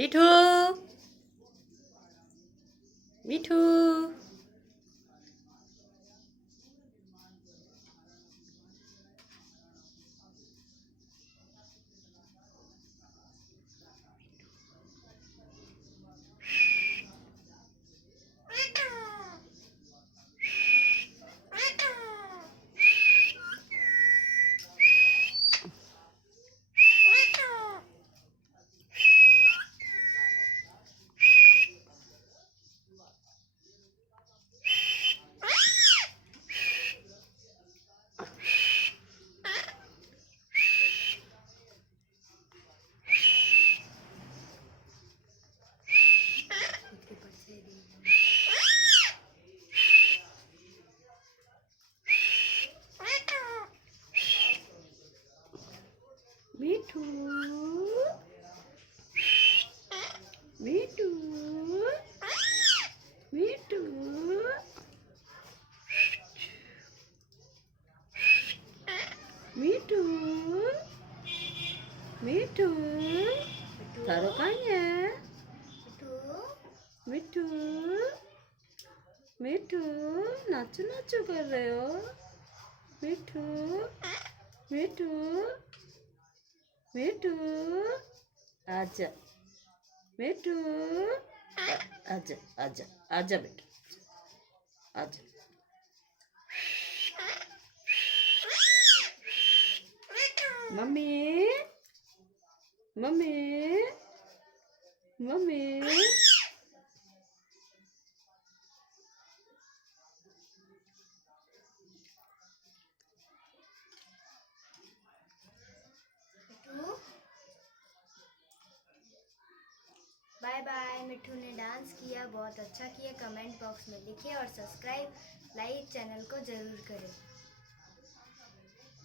Mithu Mithu Mithu Mithu Mithu Mithu Mithu taruh kanya मिठू मिठू नाचो नाचो कर रहे हो मिठू मिठू मिठू आजा मिठू आजा आजा आजा बेटा आजा mummy mummy mummy bye bye. Mithu ने डांस किया, बहुत अच्छा किया। कमेंट बॉक्स में लिखिए और सब्सक्राइब लाइक चैनल को ज़रूर करें।